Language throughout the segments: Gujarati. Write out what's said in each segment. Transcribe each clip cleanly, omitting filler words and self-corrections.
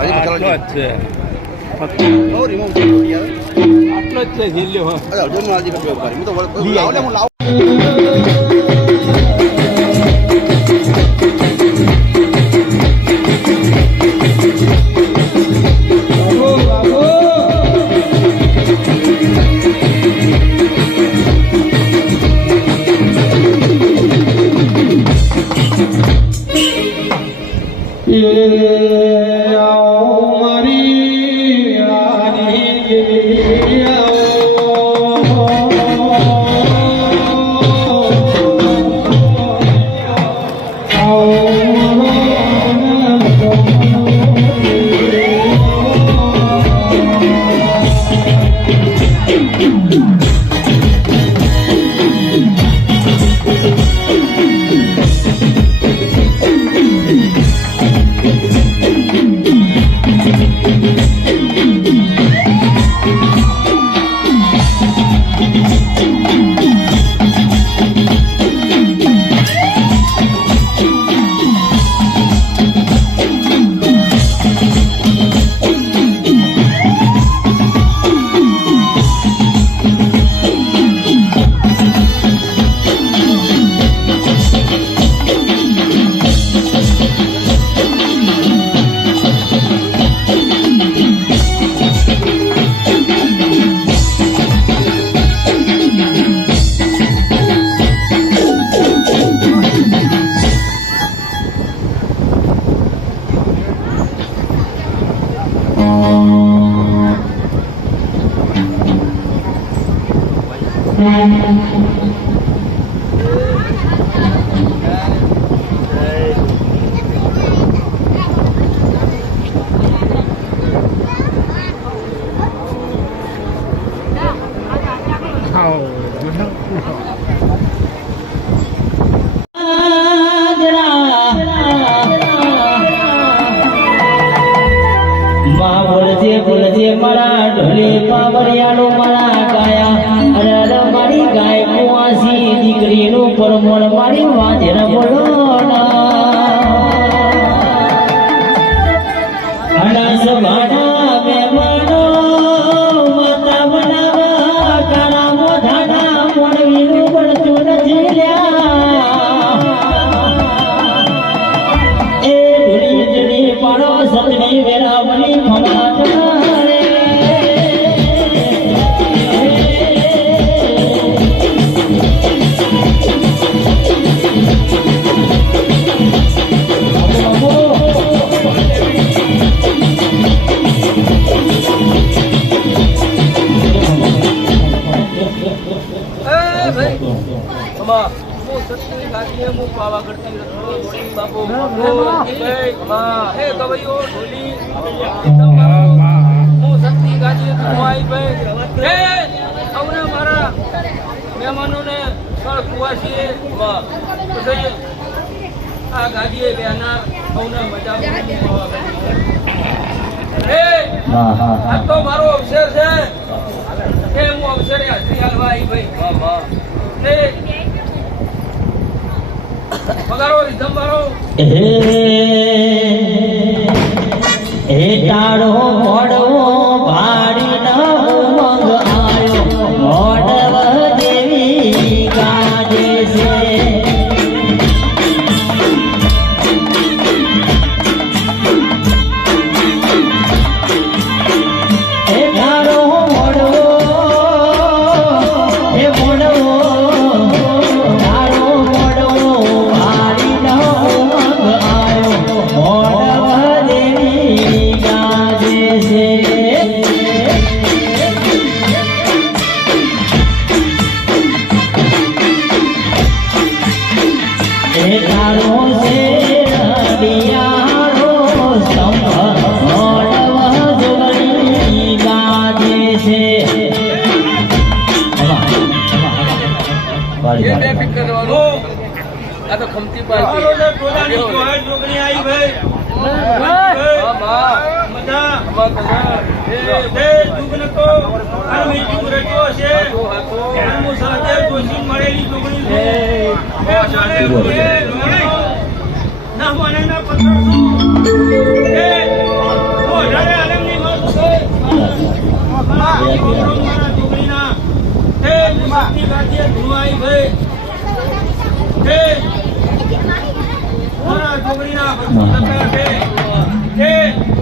આટલો જ છે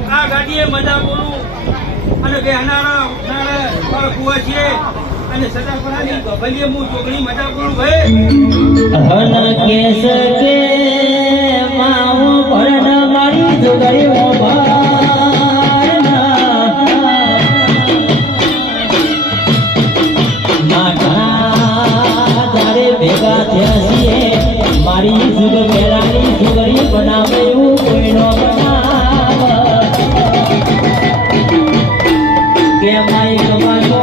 આ ગાડીએ મજા બોલું અને બેહનારા કુવા છે અને સદાપરાની ભલીએ હું ચોકડી મજા બોલું ભાઈ કેસ કે માવો ભરણ મારી જોગરી ભેગા થયા છીએ મારી જુગ પેલાની છોકરી બનાવે એવું કોઈ નો બનાવ કે માઈ કમાનો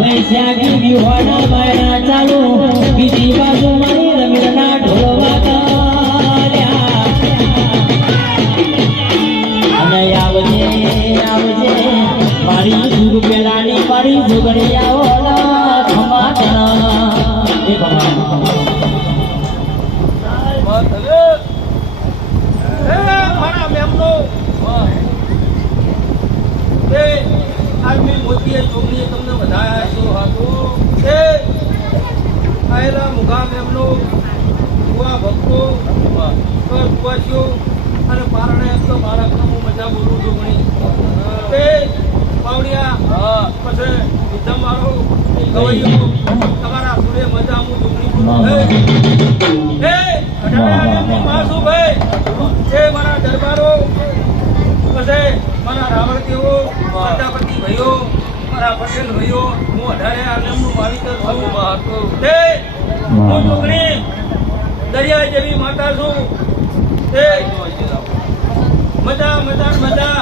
વૈશાખી વિવાના માયના ચાલુ બીજી બાજુ મારી રમીના ઢોલો વાગ્યા અને આવજે આવજે મારી જુગ પેલાની મારી છોકરી આવો છોકરીએ તમને વધાયા આયેલા મુગામ એમનો કુવા ભક્તો કુવાસીઓ અને પારણે એમ તો બાળકનો હું મજા બોલું છોકરી તે પાવડિયા પછી વિધમ મારો ગવૈયો તમારા સુરે મજા હું છોકરી બોલું માસુ ભાઈ એ મારા દરબારો પછી મારા રાવણદેવો પ્રજાપતિ ભાઈઓ મારા પટેલ ભાઈઓ હું 18 આલમનું માલિક છું તે હું છોકરી દરિયા જેવી માતા છું તે મજા મજા મજા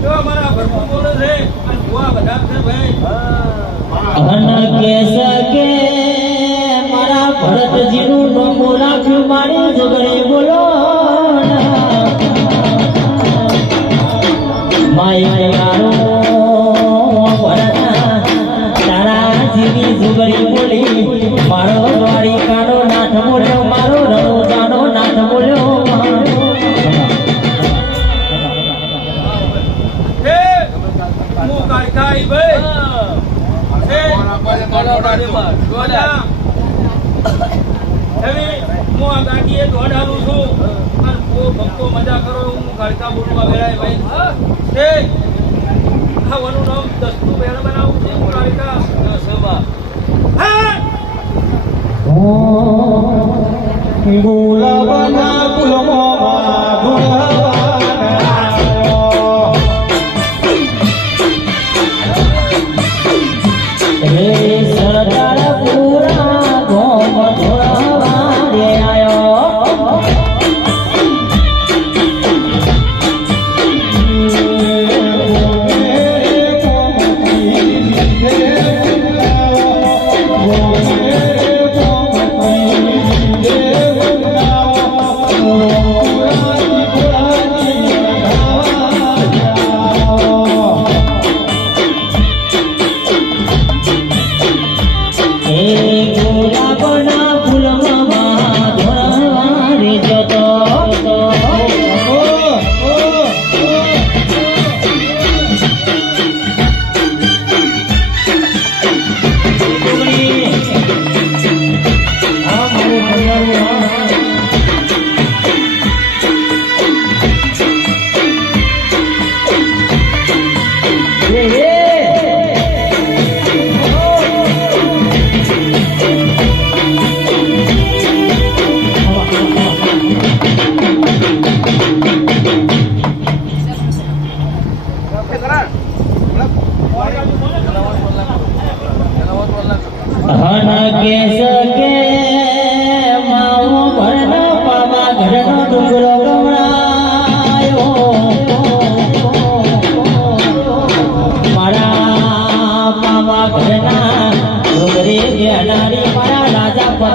કેવા મારા ભરપૂર બોલે છે અને ભુવા બધા છે ભાઈ કેસ કે મારા ભરતજીનું નોમો રાખ્યું મારી જોગણી બોલો માય યારો તારા જીવી જોગણી બોલી મારો દ્વારિકાનો નાથ બોલ્યો મારો રણોજાનો નાથ બોલ્યો હું કાળકાઈ ભાઈ હું આ ગાડીએ દોડાલું છું અને ભક્તો મજા કરો હું કાળકા બોલવા વેળાય ભાઈ ખાવાનું નામ દસનું બેન બનાવું છે હું કાળકા ગુલાબના ગુલમોમાં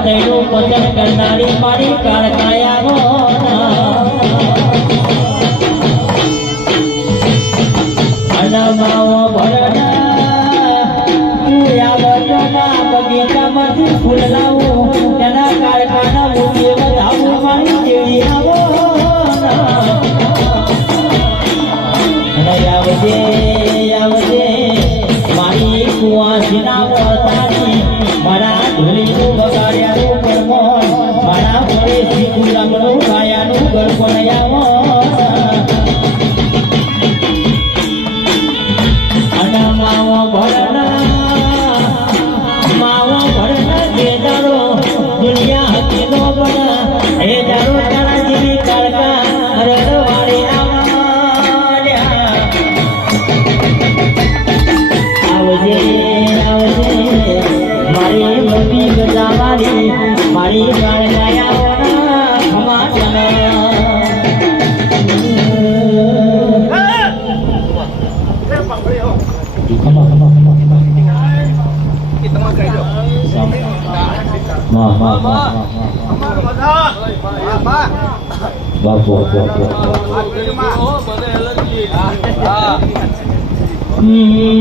તેનું પતન કરનારી મારી કાળકાયા અનમાવો ભરના બગીચામાંથી ફૂલ લાવું તેના કારખાના મૂકે વધાવું મારી જેવી આવો આવજે આવજે મારી કુવાસીના પડતાની મારા ધૂળીનું બગાડ્યાનું પરમોણ મારા મોડે શીખું રંગનું ગાયાનું ગળપણ આવો અને માવો ભરના જે દાડો દુનિયા હકીનો બના એ દાડો તારા જેવી કાળકા રડવાળી આવજે આવજે મારી મોટી ગજા મારી કાળકાયા ખમા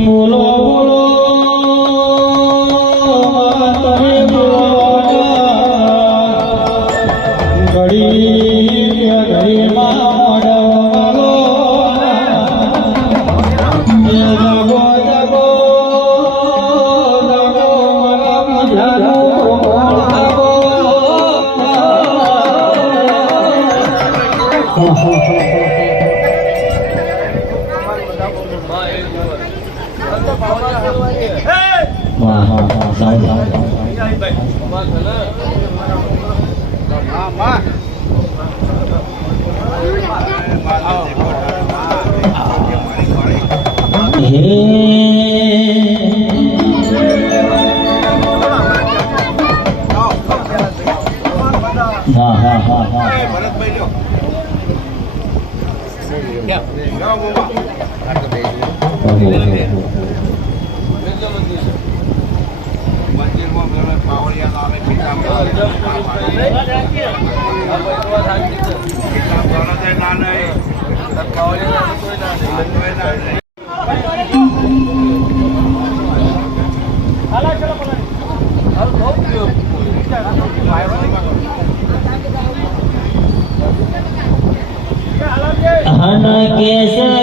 બોલો બોલો તમે બોલો ઘડી ઘડીમાં મોડો જગો જગો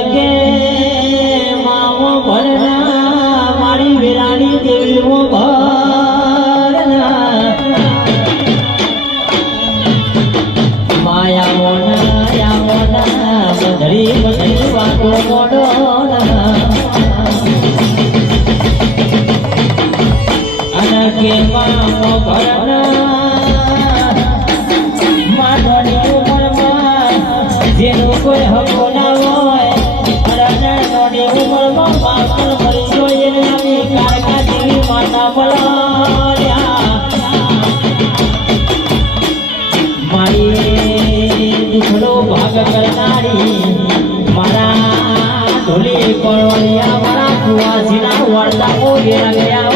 કે માવો ભરના મારી વેરાણી દેવી ભરના માયા મોના બધરી બધરી વાતો મોડો અને કે માવો ભરના માધણી ઉંમરમાં જેનું કોઈ હકો ના હોય અરણની ઉંમરમાં પાછળ મરી જોઈએ નાની કાળકા જેવી માતા બોલાવ્યા મારી દુખડો ભાગ કરનારી મારા ઢોલી પડવલિયા મારા કુવાસીના વળતા ઓગે ગયા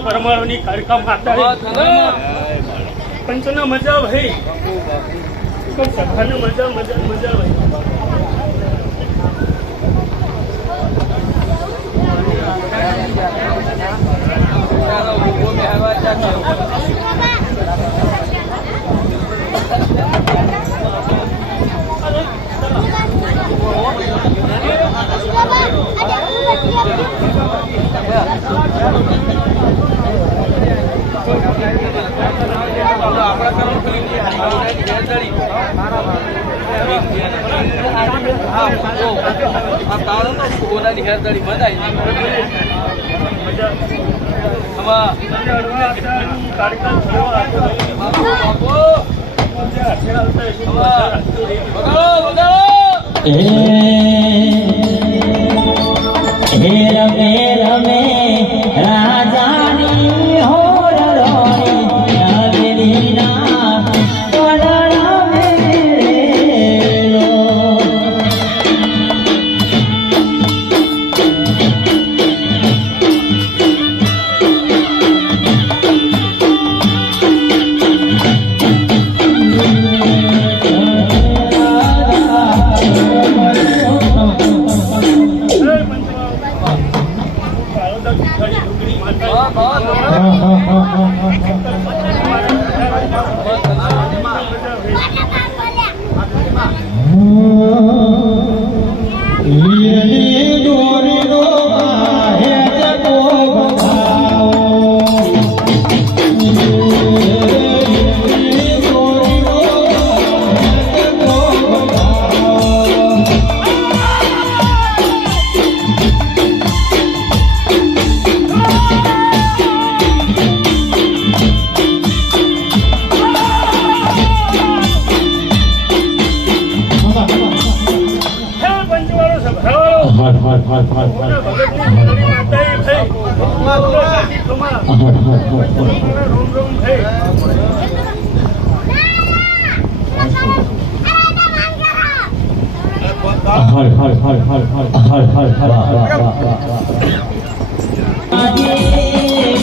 પરમાણુની કાળકા માતા પંચના મજા ભાઈ સભાને મજા મજા મજા ભાઈ આ કાળો તો કોનાની હેરદાડી બનાવી મજા આમાં કાર્યક્રમ થયો હે રમે રમે રાજાની હોરડોની નગરીના પડડા મેલો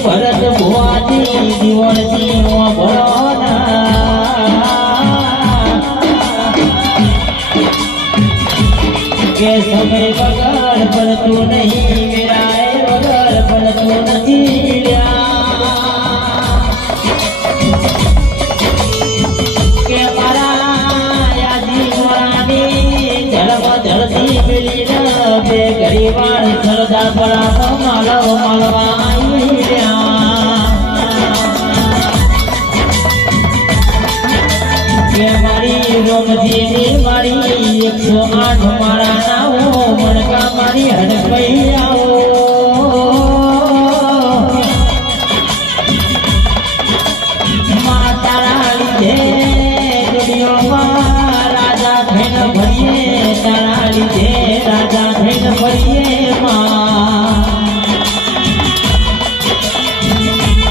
ભરત ભુવાજી જીવનજી નો કે સમય વગર પડતું નહીં મેરાય વગર પડતું નથી કે મારા યાદી મોરાની જળમ જળતી મિલી બે ગરીવાળ સરદાર પડા માલવ માલવા કે મારી રોમજી મારી 108 મારા નાવો મણકા મારી હડકઈ આવો તારા લીધે દુનિયામાં રાજા થઈને ભરીએ તારા લીધે રાજા થઈને ભરીએ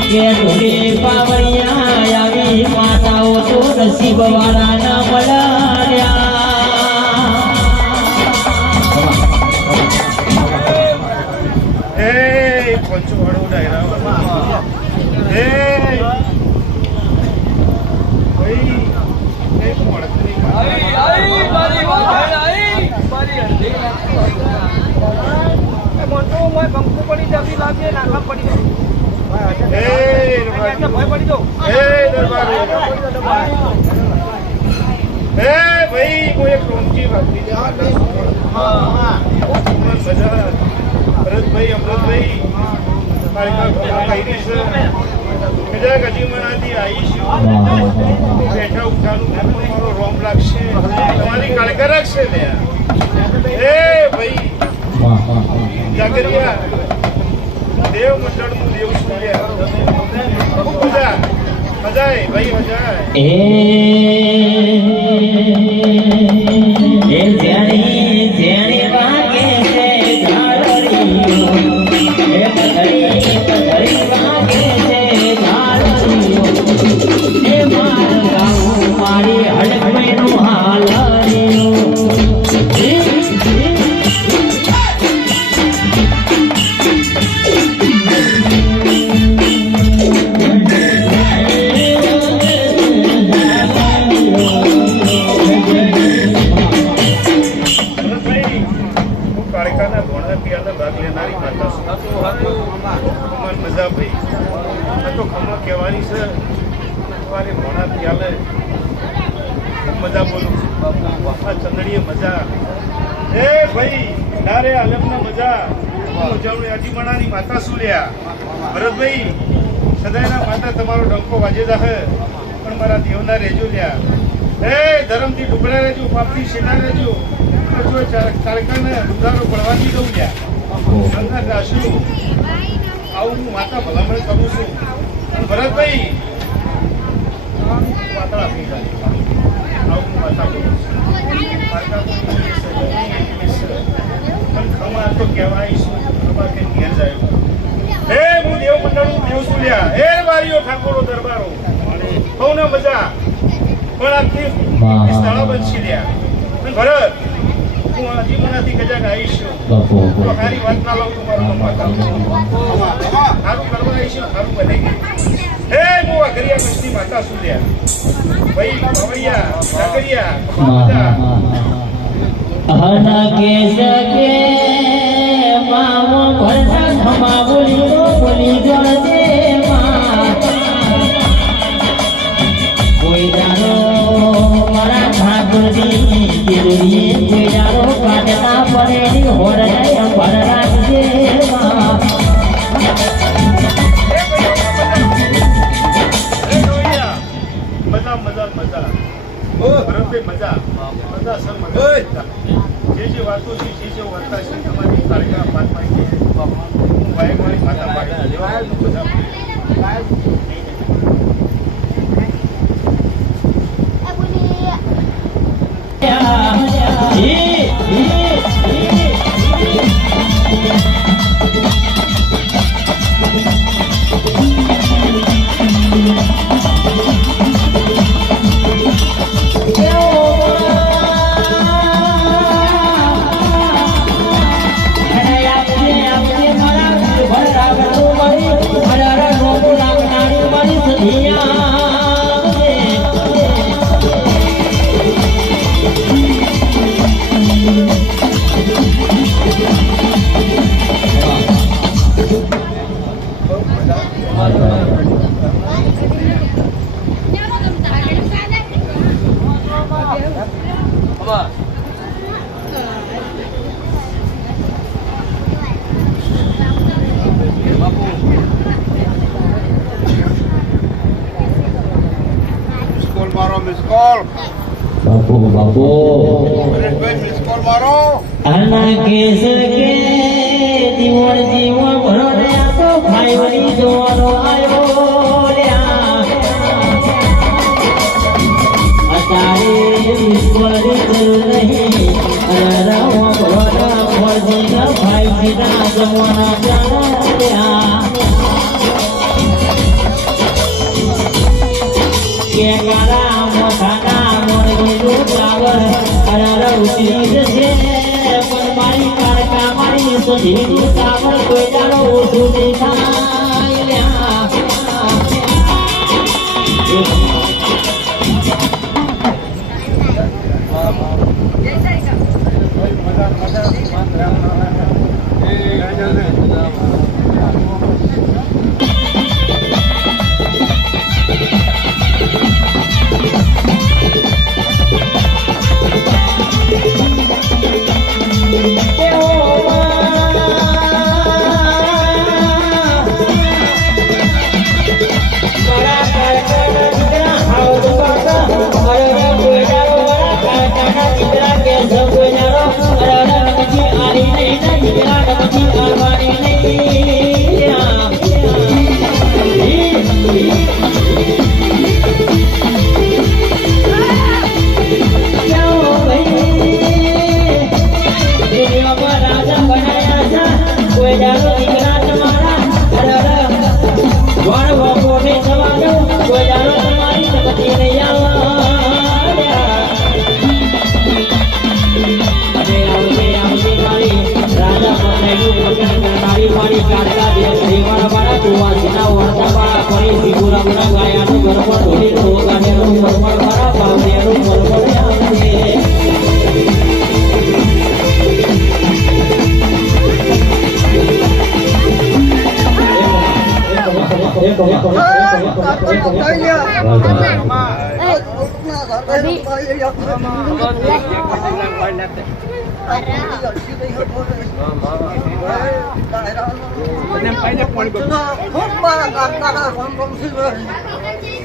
કે ઢોલી પાવરિયા આવી માતાઓ તો નસીબ વાળા ના મળ્યા પંચવાડો ડાયરા ભરતભાઈ અમૃતભાઈ બેઠા ઉઠાનું મારો રોમ લાગશે તમારી કાળકા રાખશે ને ભાઈ જાગરિયા દેવ મંડળનું દેવ સૂર્ય ખૂબ મજા મજાય ભાઈ મજાય એ જેણી જેણી વાગે છે ધારણીઓ એ પથરી વાગે છે ધારણીઓ એ માર ગાઉં મારી હડકઈનું હાલરીઓ ભાગ લેનારી માતા મજા ભાઈ તો ખમા કહેવાની છે તમારે મોણા ખ્યાલે મજા બોલું આ ચંદડીએ મજા એ ભાઈ નારે આલમના મજા ઉજવણી અજીમણાની માતા શું લ્યા ભરતભાઈ સદાયના માતા તમારો ડંકો વાજે જાહે પણ મારા દેવના રેજો લ્યા એ ધર્મથી ટુકડા રહેજો પાપથી સેના રહેજો ચારકાને ઉધારો પડવાની દઉં લ્યા અંદર રાખ્યું આવું હું માતા ભલામણ કરું છું અને ભરતભાઈ વાતળા થઈ જાય આવું હું માતા બોલું છું પણ ખમા તો કહેવાય શું ખમા કે ઘેર જાય હે હું દેવ મંડળનું દેવ છું લ્યા હે વારીઓ ઠાકોરો દરબારો સૌને મજા પણ આખી સ્થળો બનશી લ્યા અને ભરત હું હજી મનાથી ગજાક આવીશ તો સારી વાત ના લઉં તમારું સારું કરવા આવીશ સારું બને હે હું અઘરિયા કચ્છની માતા છું લ્યા ભાઈ ભવૈયા ઠાકરિયા હના કે સકે મામો ભરતા ખમા બોલી જોડે કોઈ જાણો મારા ઠાકોરજી તિરુડીએ કોઈ જાણો પાટના પડેલી હોરડાય ભર રાખજે મજા મજા મજા ભરતભાઈ મજા મજા સર મજા જે વાતો છે જે વાર્તા છે તમારી તારીખા પાઠમાં છે હું બાઈક વાળી માતા પાડી મજા બાપુ આના કેસ કે દીવણ જીવન ભરોડે તો ભાઈ જોવાનો આયો લ્યા અતારે ઈશ્વરી જરૂર નહીં અરરાવો ભરોડા ફોજીના ભાઈ સીધા જમવાના જાણ્યા કે કારા મોઠાના મોરગીનું ફ્લાવર અરરા ઉતરી જશે પણ મારી કારકા મારી સુધીનું કાવડ કોઈ જાણો ઓછું દેખાય લ્યા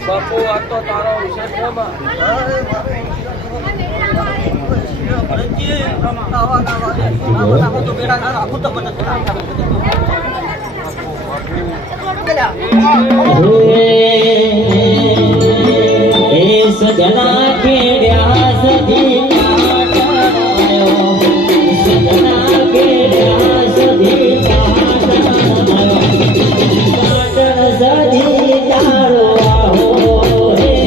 બાપુ આ તો તારો વિષય છે બા સજના કેડ્યા સધી સજના કેડ્યા સધી સધી ચારો આહો રે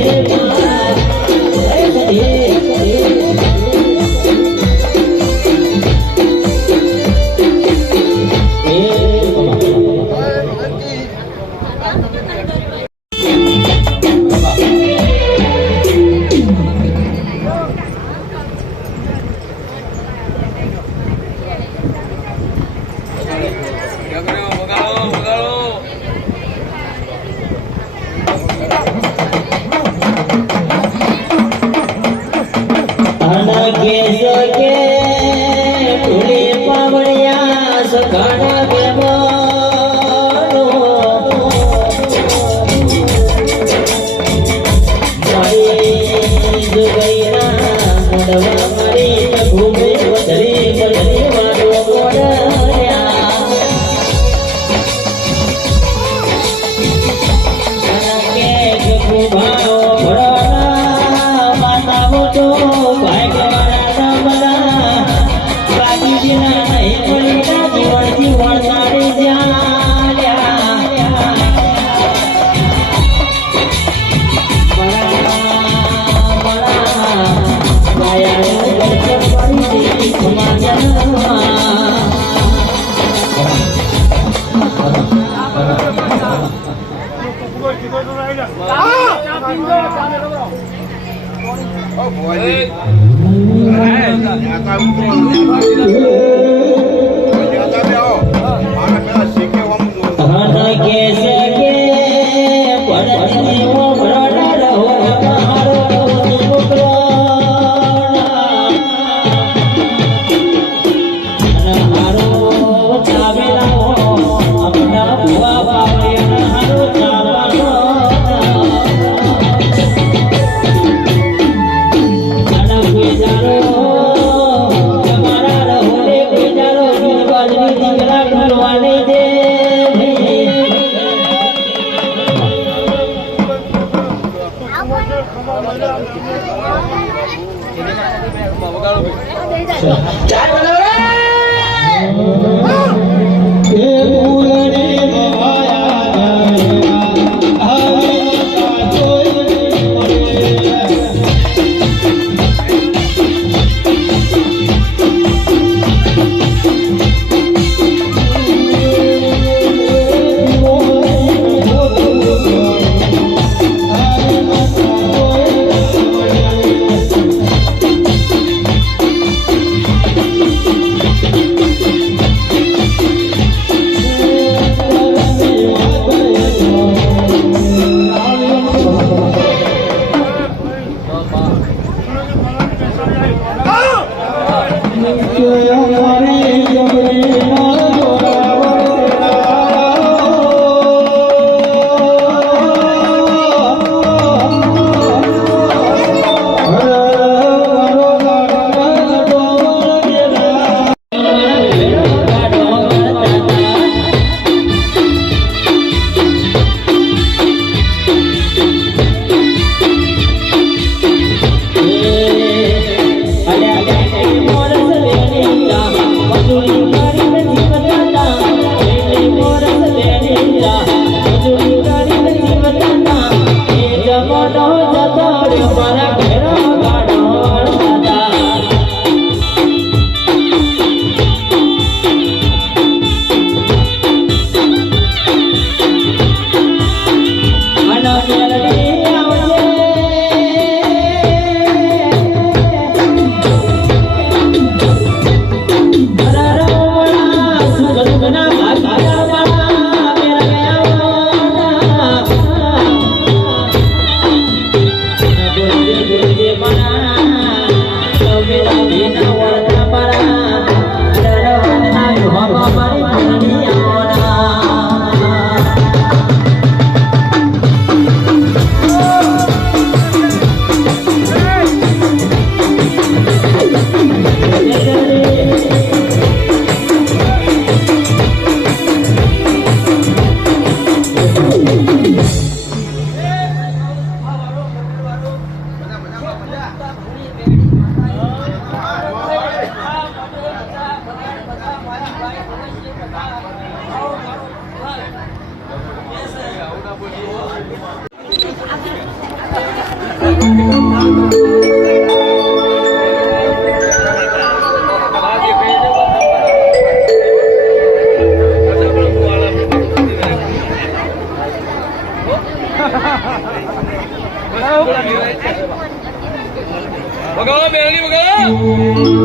ભગાવો બેરણી ભગાવો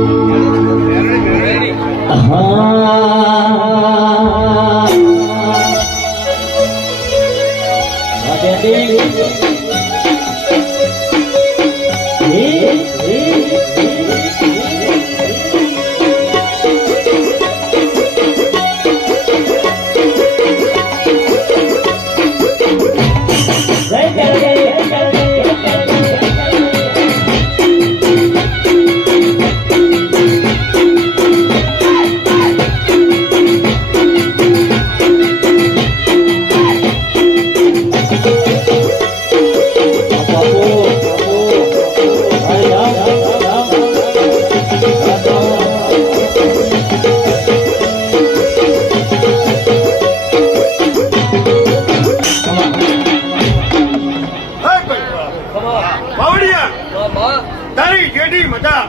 તારી જેડી મજા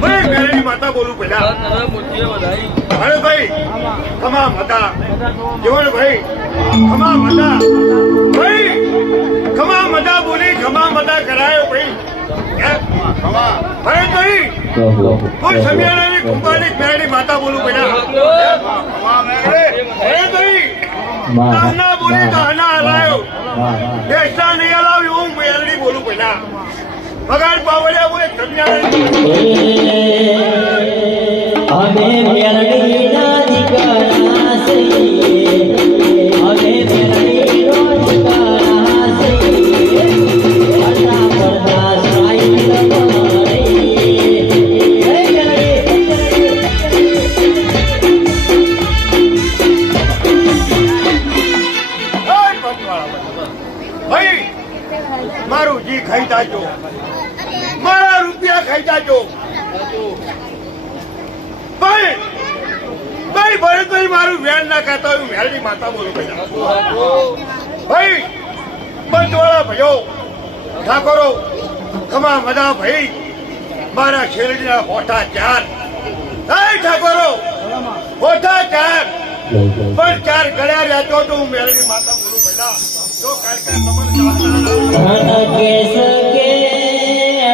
મને મેરડી માતા બોલું પેલા અરે ભાઈ ખમા મતા જીવન ભાઈ ખમા મતા ભાઈ ખમા મતા બોલી ખમા મતા કરાયો ભાઈ ભાઈ તઈ કોઈ સમિયાણાની કુંભાની મેરડી માતા બોલું પેલા અરે તઈ તાના બોલી તાના હલાયો દેશના નહીં હલાવ્યું હું મેરડી બોલું પેલા ભગવાન પાવડિયા બોલે અમે મેરડીના દીકરા છીએ અમે મેરડીનો દીકરા છીએ અલ્લાહ પરદા સાઈ ભાઈ મારું જી ખાઈ જાજો મારા રૂપિયા ખાઈ જાજો ભાઈ ભાઈ ભલે તો મારું વેણ ના ખાતા હોય વેણની માતા બોલું ભાઈ ભાઈ બંધવાળા ભાઈઓ ઠાકોરો ખમા મદા ભાઈ મારા શેરડીના હોઠા ચાર ઠાકોરો હોઠા ચાર પણ ચાર ગળ્યા રહેતો તો હું મેળવી માતા બોલું પહેલા જો કાલકા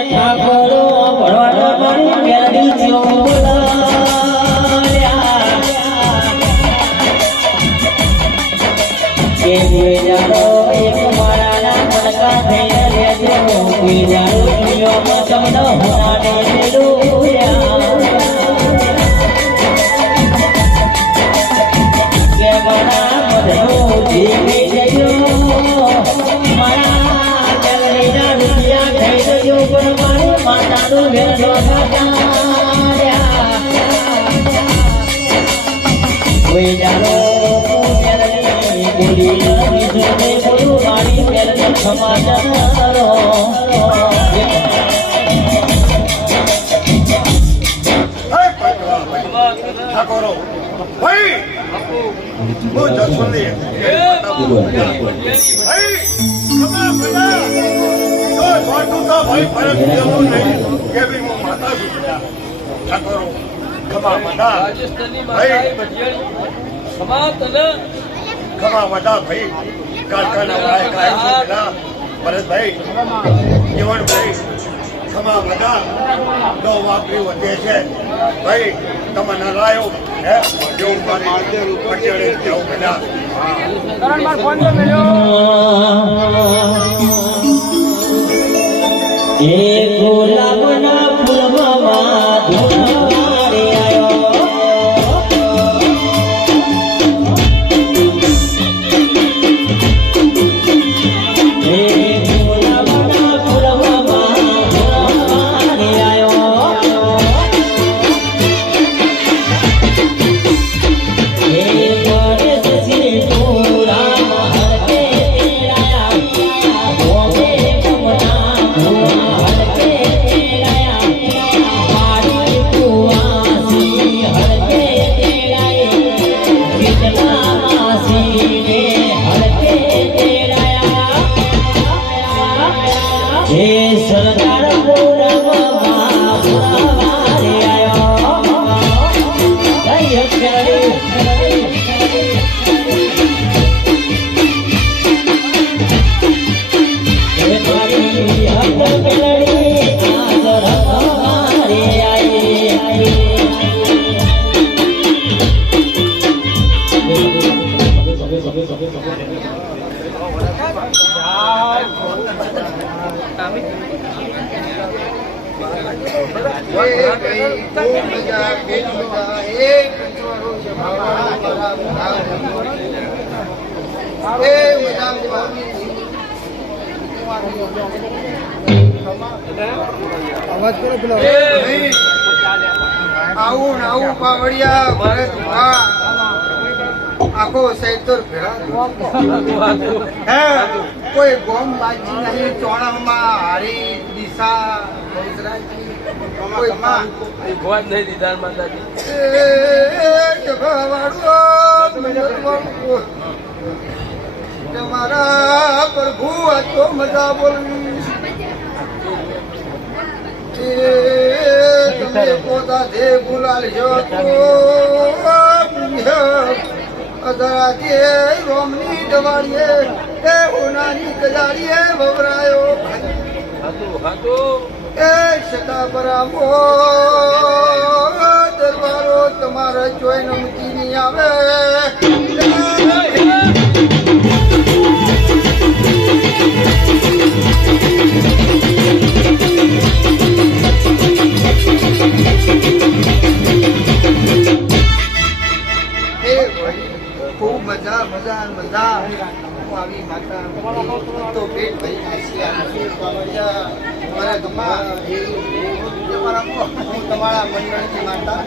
ઠાકોરો ભણવાનો મારી મેરડી જેવો કે જાડો એક મારા મનકા થઈને રહેજો કે જાડો દુનિયામાં તમને હોનાને કે મારા મધનો જીવી જજો મારા મેરડીના રૂપિયા ખાઈ જજો પણ મારી માતાનો વેલો કોઈ જાડો મારી મેરડી સમાચારો ઠાકોરો ભાઈ હું જસવંતી ભાઈ ખમા મદા જો છોટું તો ભાઈ ફરક દેવું નહીં કે ભઈ હું માતા છું ઠાકોરો ખમા મદા ભાઈ ખમા મદા ભાઈ કારખાના વાય કાય પેલા ભરતભાઈ જીવનભાઈ ખમા મદા નો વાપરી વધે છે ભાઈ તમે ન લાયો હે જેવું મારે પટેડે જેવું પેલા એ ગુલાબના ફૂલમાં ધોળારે આવ્યો એ ગુલાબના ફૂલમાં ધોળારે આવ્યો એ ગણેશ શ્રી પૂરા હરકે તેરા ઓમે કમના હે સરદાર પૂરવમાં પુરવારે આયો જય કરે હે મારી હક મેલડી આજ રખવારે આઈ આવું ને આવું પાવડિયા ભરત આખો સૈતર ભેળા હે કોઈ ગોમ બાજી નહીં ચોણામાં હારી દિશા કોઈ માં તમારા પ્રભુ આ તો મજા બોલવી તમે પોતા જે બોલાલજો અધરાતી રોમની દવાડીએ એ ઉનાની કજાડીએ વવરાયો એ સદાબરામો દરબારો તમારા જોઈ નમતી નહીં આવે ખૂબ મજા મજા મજા આવી માતા તો પેટ ભરી નાખી મારા તમારા મંડળની માતા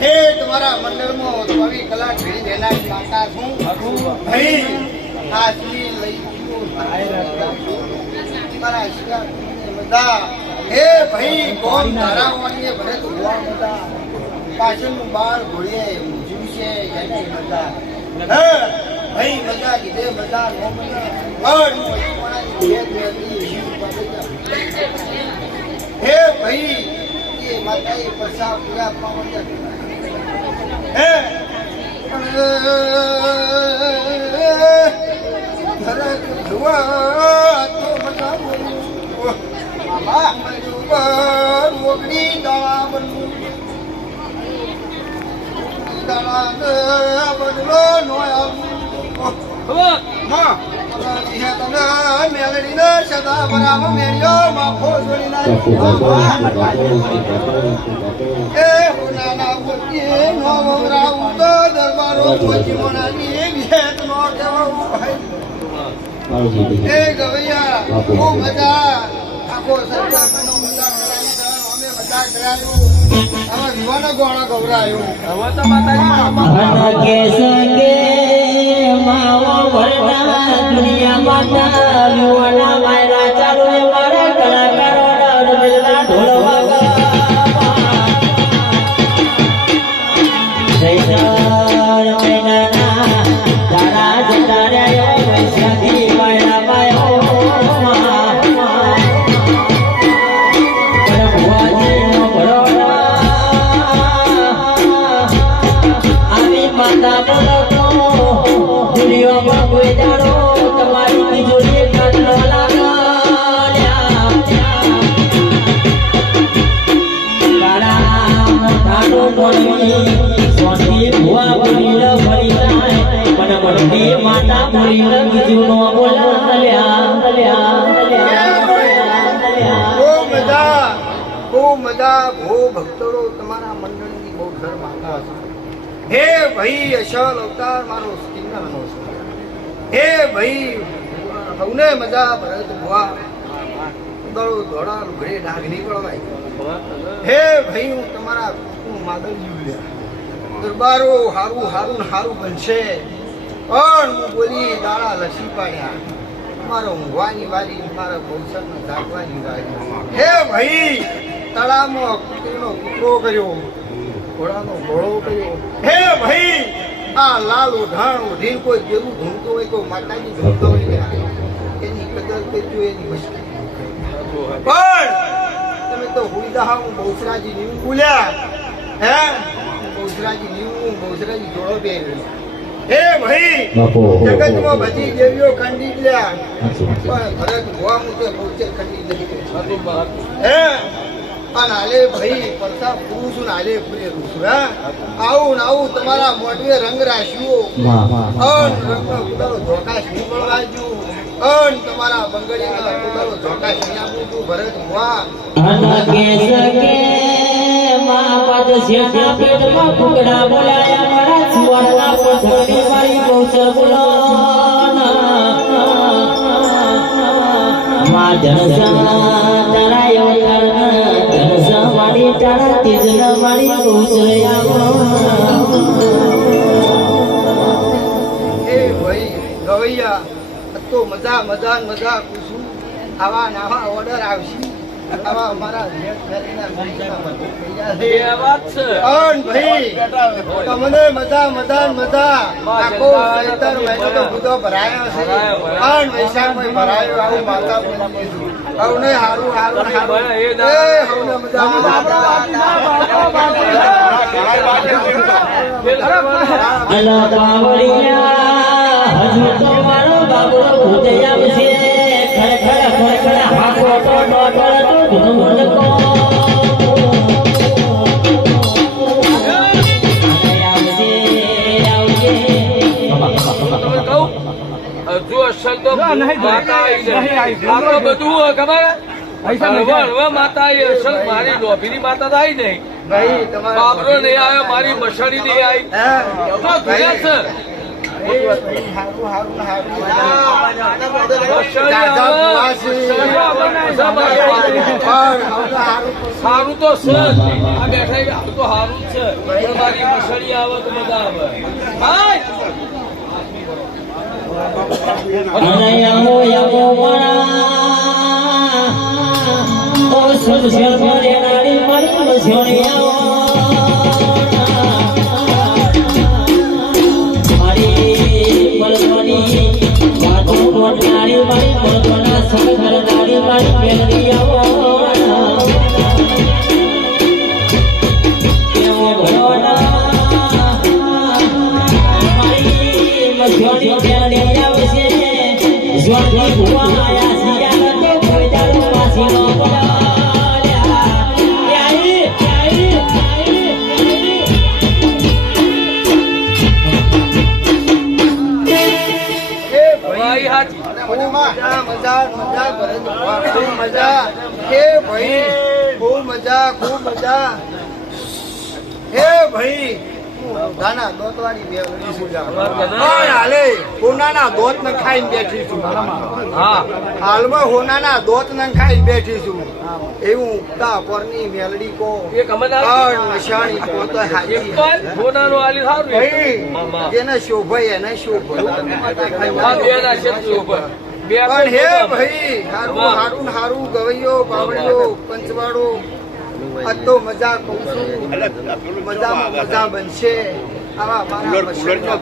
હે તમારા મંડળમાં આવી કલા ઘડી રહેનારી માતા છું ભાઈ આ શ્રી લઈ મારા મજા હે ભાઈ કોણ ધારાવાણીએ ભરત હોવા મજા પાછળનું બાળ ઘોડીએ જીવશે એની મજા ભાઈ મજા કીધે મજા નો મજા હે ભાઈ એ માતાએ પ્રસાદ પૂરા પાવન હે ધરત ધુઆ તો મજા બોલું મામા ઓગણી દાણા બનવું બદલો નો મેલડી ને સદા બરાબર મેળ્યો માફો જોડી એ નાના પોતી નો વવરાવું તો દરબારો પોચી મોનાની ભેટ નો કહેવું એ ગવૈયા ખૂબ મજા આખો સરકાર નો મજા અમે મજા કરાયું આમાં વિવાનો ગોળો ગવરાયો હવે તો માતા કે સંગે માવો ભરતા દુનિયા માતા વિવાના માયરા ચાલુ મારા કલાકારો રમેલા ઢોલ વાગા જયનાર મૈનાના તારા જટાર્યા વૈશાખી માયરા માયો માતા બોલો દુનિયામાં કોઈ જાણો તમારી તિજોરી કાઢલો લાગ્યા તારા મોઢાનો બોલવી સોની ભુવા બોલીલ ફરી જાય પણ મોટી માતા બોલીલ બીજું નો બોલ્યા ખૂબ મજા ભો ભક્તોડો તમારા મંડળની બહુ ઘર માતા હે ભાઈ અસલ અવતાર મારો કિન્નરનો હે ભાઈ હવને મજા ભરત ભુવા દળો ધોળા ઘરે ડાગની પડવાય હે ભાઈ હું તમારા માદલ જીવ્યા દરબારો હારું હારું હારું બનશે પણ હું બોલી દાડા લસી પાડ્યા મારો ઊંઘવાની વારી મારા બહુસરના જાગવાની વારી હે ભાઈ તળાવમાં કૂતરીનો કૂતરો કર્યો ઘોડાનો ઘોડો કર્યો હે ભાઈ આ લાલ ઉઢાણ ઉઢીને કોઈ દેવું ધૂમતો હોય કોઈ માતાજી ધૂમતો હોય એની કદર કરજો એની મસ્તી પણ તમે તો હુઈદા હું બહુચરાજી નીવું બોલ્યા હે બહુચરાજી નીવું બહુચરાજી જોડો બે હે ભાઈ બાપુ. જગતમાં બધી દેવીઓ ખંડી ગયા સાચી વાત છે. પણ ભરત ભુવા મુકે બહુચર ખંડી નથી હે અને હાલે ભાઈ પડતા પુરુષ ને હાલે પૂરે રૂસું હે આવું ને આવું તમારા મોઢવે રંગ રાખ્યું વાહ, વાહ, વાહ, અન વાહ. રંગનો કુદારો ધોકાશ નહીં મળવાજુ અન તમારા બંગડીના કુદારો ધોકાશ નહીં આપું છું ભરત ભુવા અનકે સકે માં પદ શેઠા પેટમાં ફૂકડા બોલાયા મારા છુવાડના પથ્થરની મારી બહુચર બોલાના માં જનસા તારા યોતરના જનસા મારી તારા તેજના મારી બહુચર એ ભાઈ ગવૈયા તો મજા મજા મજા પૂછું આવા નાવા ઓર્ડર આવશે આવા અમારા જેઠ ફેરીના મંત્રીના બધું થઈ જશે. અન ભાઈ તમને મજા મજા મજા આખો ચૈતર મહિનો તો બધો ભરાયો છે અન વૈશાખમાં ભરાયો આવું માતા બની દીધું હવને હારું હારું હારું એ હવને મજા અલા બાવળિયા હજુ તો મારો બાબો ભૂતે આવશે ખડખડ ખડખડ હાકો તો ડોડળ તો ધૂળ કો જો અસલ તો માતા આપણે બધું ખબર હળવા માતા આવી અસલ મારી લોભીની માતા તો આવી નહીં ભાઈ તમારા બાબરો નહીં આવ્યો મારી મસાણી નહીં આવી તો ધોયા છે હારું હારું હારું મસાણી આવે, મસાણી આવે. સારું તો છે આ બેઠા તો સારું જ છે પણ મારી મસાણી આવે તો મજા આવે હાય અને યમો યમો મણા ઓ સુરસર મોરે નાડી મળી સોનિયા મારી બળવણી વાતો મોટનારી મારી બળવણા સગર નાડી મારી પેરિયાઓ કેવો ભરોના મારી મધ્યોની પેરિયા આવશે જ્વાળી ભુવા આયા સિયાલ તો કોઈ દાડો પાછી નો પડાલ્યા આઈ ભાઈ હાજી મજા મજા મજા ભરત ભુવા, ખૂબ મજા હે ભાઈ ખૂબ મજા ખૂબ મજા હે ભાઈ દાના દોતવાળી બેવડી છું પણ હાલે હોનાના દોત ન ખાઈને બેઠી છું હા હાલમાં હોનાના દોત ન ખાઈને બેઠી છું એવું ઉગતા પરની મેલડી કો એક અમદાવાદ પણ નિશાણી કો તો એક હાજી તો સોનાનું આલી સારું ભાઈ મામા જેને શોભાઈ એને શોભાઈ આ બે ના છે ઉપર બે પણ હે ભાઈ હારું હારું હારું ગવૈયો બાવળિયો પંચવાડો આ તો મજા કહું છું મજામાં મજા બનશે આવા મારા મશીનમાં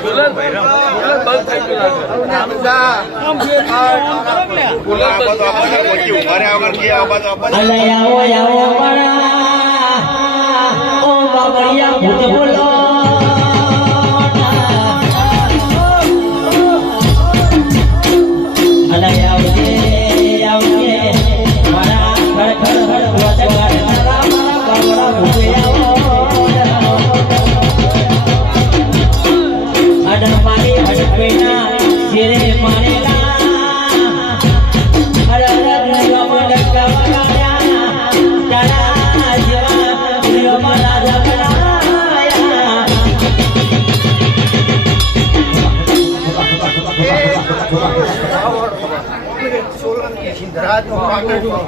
દુલ્હન બંધ થઈ ગયું મજા અલયાઓ યાઓ મણા ઓ બાબરિયા ભૂત બોલો અલયાઓ આવજે મારા ખડ ખડ ખડ મારા બાબરા ભૂત અડ મારી હડપેના જેરે મારેલા અરે ગમડ કવરાયા તારા જેવા પ્રિય મારા જગડાયા સોલંકી સિંધરાજનો પાટણનો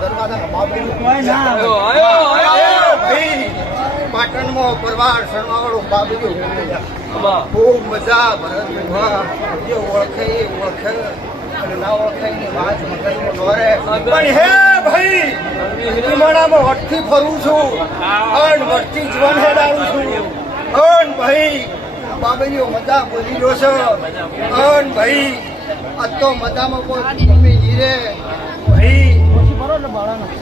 દરવાજાનો બાબરી આયો આયો ભાઈ પાટણમાં પરવાર શરમાવાળો બાબરી આમાં ખૂબ મજા ભરત ભુવા જે ઓળખે એ ઓળખે અને ના ઓળખે એની વાત મગજમાં દોરે પણ હે ભાઈ વિમાનામાં વટથી ફરું છું અન વટથી જીવન હેડાવું છું અન ભાઈ બાબરીઓ મજા બોલી રહ્યો છે અન ભાઈ આ તો મજામાં કોઈ ગમે જીરે ભાઈ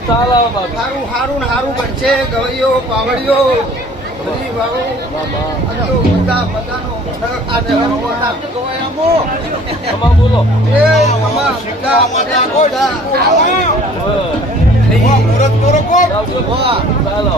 ચાલો બાપુ. હારું હારું ને હારું બનશે ગવૈયો પાવડિયો બધી વાળો આ તો બધાનો આ જવાનો આમાં બોલો. એ અમા બધા બધા આવજો. ચાલો.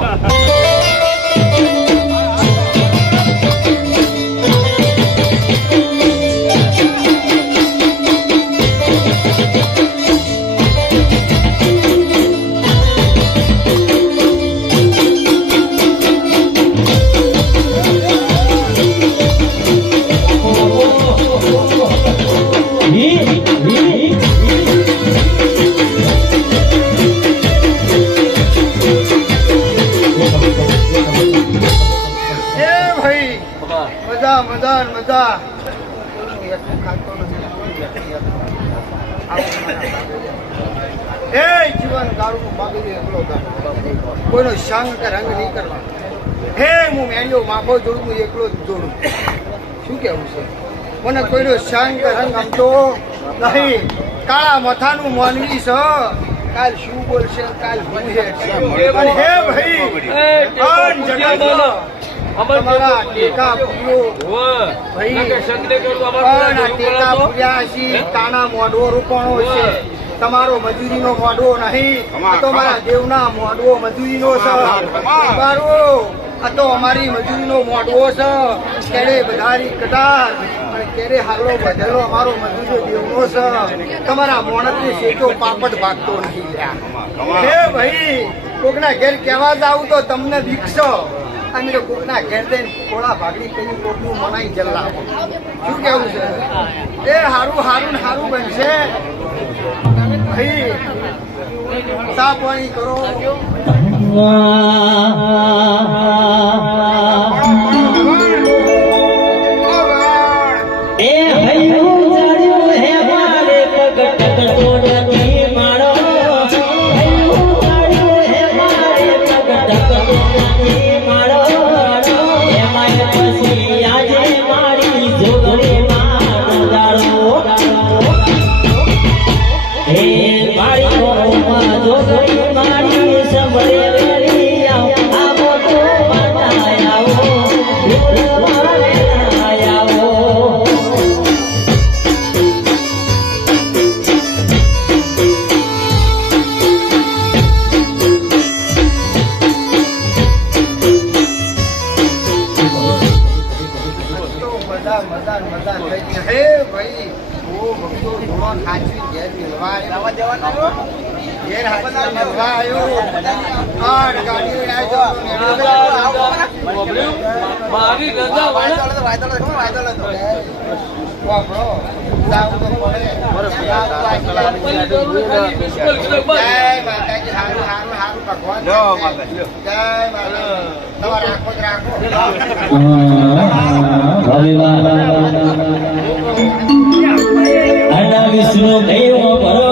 મજા મજા મજા એ જીવન ગાળું માગી એકલો કોઈનો સંગ કે રંગ નહીં કરવા હે હું મેળ્યો માફો જોડું હું એકલો જ જોડું શું કેવું છે મને કોઈનો સંગ કે રંગ ગમતો નહીં કાળા મથાનું માનવી છે કાલ શું બોલશે કાલ હું હે ભાઈ તમારા ટેકા પૂર્યો ભાઈ પણ આ ટેકા પૂર્યા છે કાના મોઢવો રૂપણો છે તમારો મજૂરીનો મોઢવો નહીં આ તો મારા દેવના મોઢવો મજૂરીનો છે મારો આ તો અમારી મજૂરીનો મોઢવો છે કેડે બધારી કટાર અને કેડે હાલો બધેલો અમારો મજૂરીનો દેવનો છે તમારા મોણસને શેકો પાપડ ભાગતો નહીં લ્યા હે ભાઈ કોકના ઘેર કહેવા જાવ તો તમને દીક્ષો અમે તો કોકના ઘેર જઈને થોડા ભાગડી કરી કોકનું મનાઈ જલ્લા શું કેવું છે એ હારું હારું ને હારું બનશે ભાઈ ચા પાણી કરો એ હૈયું જાડ્યું હે મારે પગ ટકટોડની માળો હૈયું જાડ્યું હે મારે પગ ટકટોડની માળો એમાં પછી આજે મારી જોગણી માં દાડો હે મારી ઓમાં જોગણી મારી સંભળે વેરી આવો તો બનાયાવો હે ભાઈ ઓ ભક્તો ધોળો ખાચી ઘેર મિલવા ઘેર હાચી મિલવા આવ્યો આ ગાડીઓ મારી રજા વાળા. વાપરો જાવ તો પડે જય માતાજી હારું હારું હારું ભગવાન જય માતાજી તમારા આખો જ રાખો વિષ્ણુ દેવ ભરો